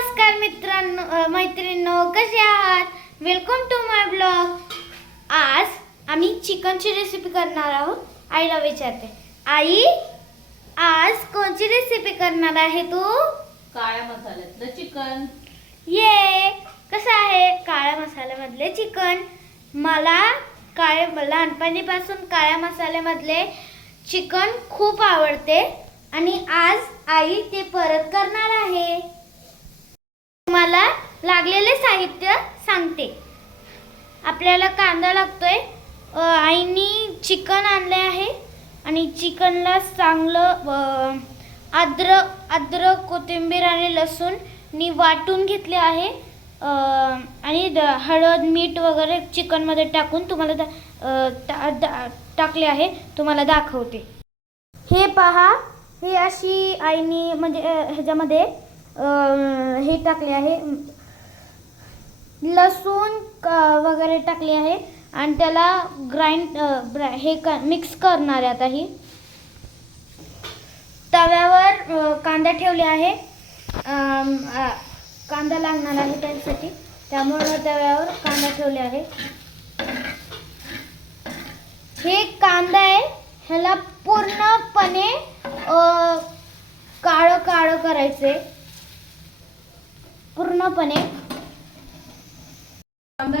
नमस्कार मित्रांनो, मैत्रिणींनो, कसे आहात? Welcome to my blog. आज आम्ही चिकनची रेसिपी करणार आहोत. आईला विचारते, आई आज कोणची रेसिपी करणार आहे तू? काळ्या मसाल्यातलं चिकन. ये कसं आहे काळ्या मसाल्यामधले चिकन? मला लहानपणीपासून काळ्या मसाल्यामधले चिकन खूप आवडते आणि आज आई ते परत करणार आहे. मला लागलेले साहित्य सांगते. आपल्याला कांदा लागतोय. आईनी चिकन आणले आहे आणि चिकनला चांगलं अद्रक, कोथिंबीर आणि लसूण नी वाटून घेतले आहे. आणि हळद, मीठ वगैरे चिकनमध्ये टाकून तुम्हाला टाकले आहे. तुम्हाला दाखवते. हे पहा, हे अशी आईनी म्हणजे ह्याच्यामध्ये हे टाकले आहे, लसूण वगैरे टाकले आहे आणि त्याला मिक्स करणार आहे. आता ही तव्यावर कांदा ठेवले आहे. कांदा लागणार आहे त्यासाठी, त्यामुळे तव्यावर कांदा ठेवले आहे. हे कांदा आहे, ह्याला पूर्णपणे काळं काळं करायचे. पूर्णपणे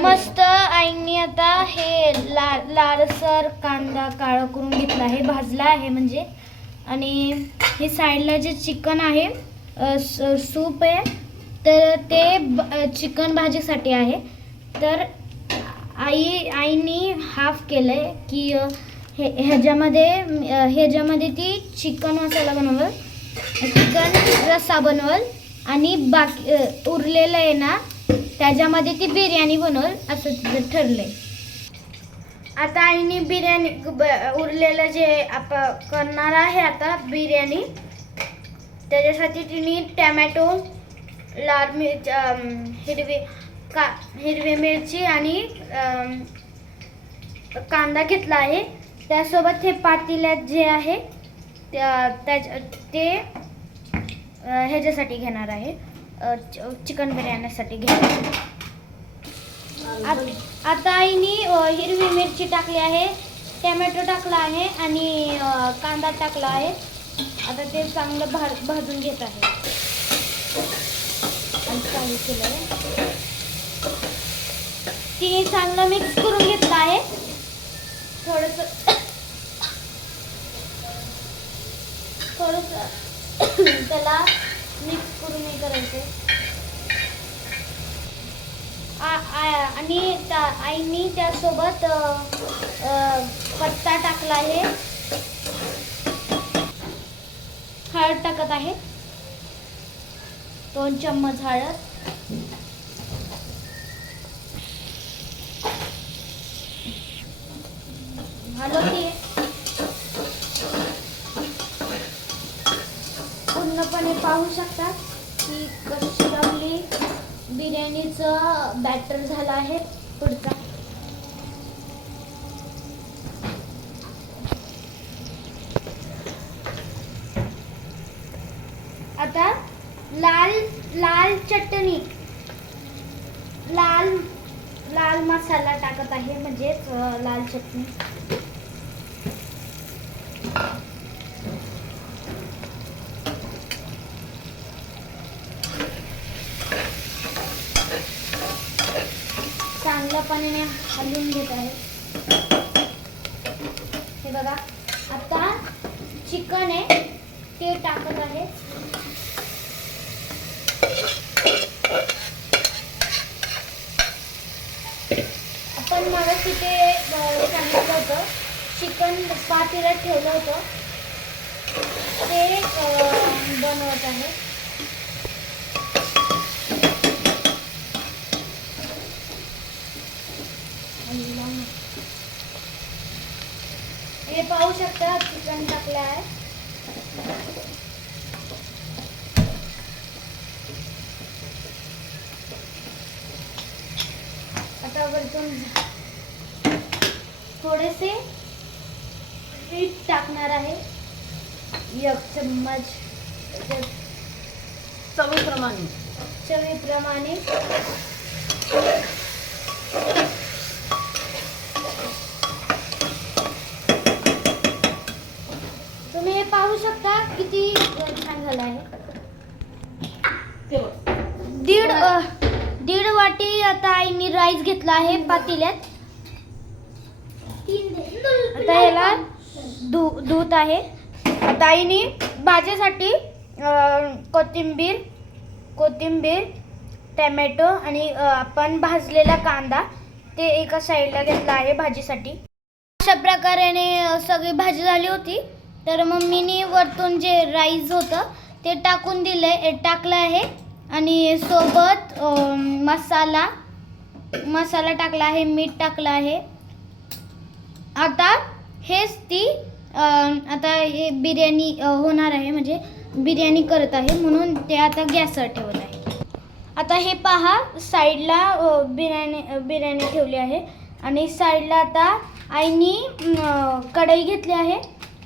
मस्त आईनी आता हे लालसर कांदा काळं करून घेतला आहे, भाजला आहे म्हणजे. आणि हे साईडला जे चिकन आहे, सूप आहे, तर ते चिकन भाजीसाठी आहे. तर आईनी हाफ केलंय की ह्याच्यामध्ये ती चिकन मसाला बनवल, चिकन रस्सा बनवल आणि बाकी उरलेलं आहे ना त्याच्यामध्ये ती बिर्याणी बनवल असं तिचं ठरलंय. आता आईने बिर्याणी उरलेलं जे आपण करणार आहे आता बिर्याणी, त्याच्यासाठी तिने टॅमॅटो, लाल मिरच, हिरवी मिरची आणि कांदा घेतला आहे. त्यासोबत हे पातेल्यात जे आहे ते ह्याच्यासाठी घेणार आहे, चिकन बिर्याणीसाठी घेणार आहे. आता आईनी हिरवी मिरची टाकली आहे, टॅमॅटो टाकला आहे आणि कांदा टाकला आहे. आता ते चांगलं भाजून घेत आहे आणि चांगलं केलं आहे. तिने चांगलं मिक्स करून घेतलं आहे. थोडंसं त्याला मिक्स करून हे करायचे. आणि आईनी त्यासोबत पत्ता टाकला आहे. हळद टाकत आहे, 2 चम्मच हळद. हलवते पूर्णपणे. पाहू शकतात की कशी आपली बिर्याणीचं बॅटर झालं आहे. पुढचा आता लाल चटणी, लाल मसाला टाकत आहे, म्हणजेच लाल चटणी. चांगल्या पाण्याने हलवून घेत आहे. हे बघा, आता चिकन आहे ते टाकत आहे. आपण मगाशी ते सांगितलं होतं, चिकन पातेल्यात ठेवलं होतं ते बनवत आहे. हे पाहू शकता चिकन टाकलं आहे. आता वरतून थोडेसे मीठ टाकणार आहे, 1 चम्मच चवीप्रमाणे. चवीप्रमाणे. तुम्ही हे पाहू शकता किती छान झालं आहे. ते बघ. दीड वाटी आता आईने राईस घेतला आहे पातेल्यात. आता याला धुत आहे. आता आईने भाजीसाठी कोथिंबीर, टोमॅटो आणि आपण भाजलेला कांदा ते एका साईडला घेतला आहे भाजीसाठी. अशा प्रकारे सगळी भाजी झाली होती. तर मम्मीने वरतून जे राईस होतं ते टाकलं आहे आणि सोबत मसाला टाकला आहे, मीठ टाकलं आहे. आता आता हे बिर्याणी होणार आहे, म्हणजे बिर्याणी करत आहे म्हणून ते आता गॅसवर ठेवत आहे. आता हे पहा साईडला बिर्याणी ठेवली आहे आणि साईडला आता आईनी कढई घेतली आहे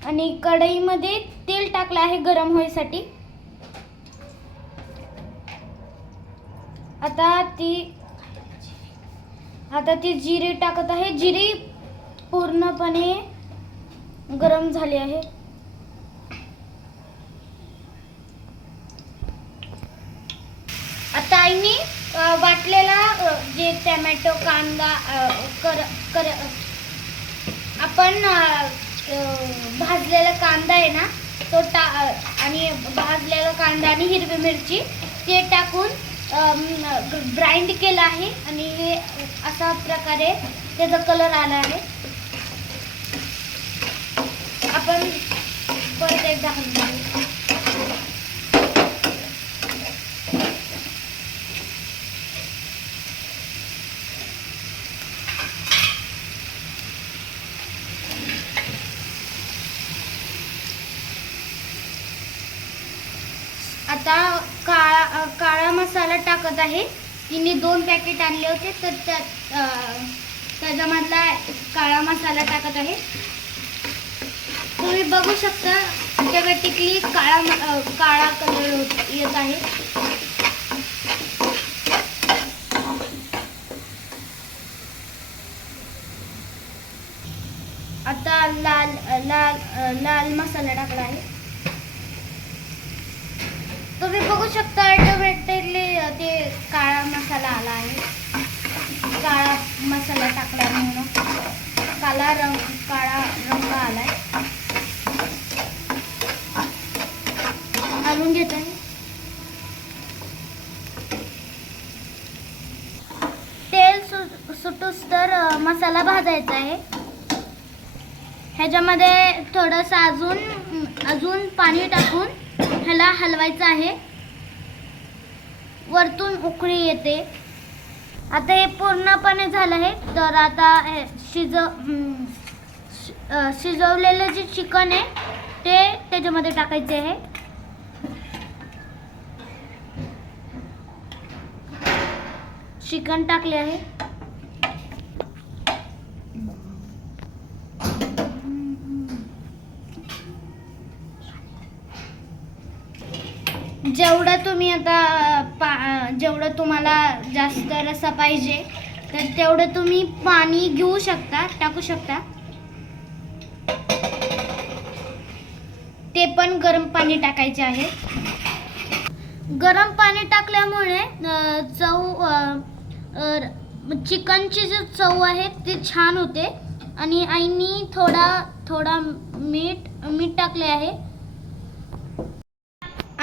आणि कढईमध्ये तेल टाकलं आहे गरम होण्यासाठी. आता ती जिरे टाकत आहे. जिरे पूर्णपणे गरम झाले आहे. आता आईनी वाटलेला जे टोमॅटो कांदा आपण भाजलेला कांदा आहे ना तो आणि भाजलेला कांदा आणि हिरवी मिरची ते टाकून ग्राइंड केलं आहे आणि हे अशा प्रकारे त्याचा कलर आला आहे. आपण परत एकदा हलवू. आता काळा मसाला टाकत आहे. तिने 2 पॅकेट आणले होते तर त्याच्यामधला काळा मसाला टाकत आहे. तुम्ही बघू शकता ऑटोमॅटिकली काळा कलर येत आहे. आता लाल मसाला टाकला आहे. तुम्ही बघू शकता ऑटोमॅटिकली ते काळा मसाला आला आहे. काळा मसाला टाकला म्हणून काळा रंग आलाय. घालून घेत आहे. तेल सुटूस तर मसाला भाजायचा आहे. ह्याच्यामध्ये थोडंसं अजून पाणी टाकून ह्याला हलवायचं आहे. वरतून उकळी येते. आता हे पूर्णपणे झालं आहे. तर आता शिजवलेलं जे चिकन आहे ते त्याच्यामध्ये टाकायचे आहे. चिकन टाकले आहे. जेवढं तुम्हाला जास्त रस्सा पाहिजे तर तेवढं तुम्ही पाणी टाकू शकता. ते पण गरम पाणी टाकायचे आहे. गरम पाणी टाकल्यामुळे चिकनची जी चव आहे ती छान होते. आणि आईनी थोडा मीठ टाकले आहे.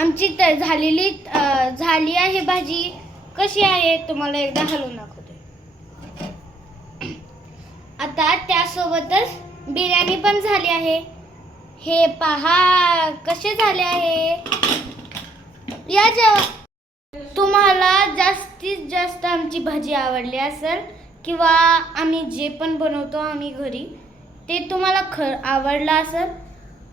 आमची झाली आहे भाजी. कशी आहे तुम्हाला एकदा हलवून दाखवते. आता त्यासोबतच बिर्याणी पण झाली आहे. हे पहा कसे झाले आहे. तुम्हाला जास्तीत जास्त आमची भाजी आवडली असेल किंवा आम्ही जे पण बनवतो आम्ही घरी ते तुम्हाला आवडलं असेल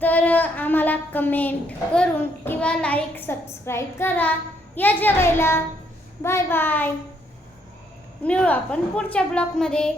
तर आम्हाला कमेंट करून किंवा लाईक सबस्क्राईब करा. या जेवायला. Bye bye. मिळू आपण पुढच्या ब्लॉगमध्ये.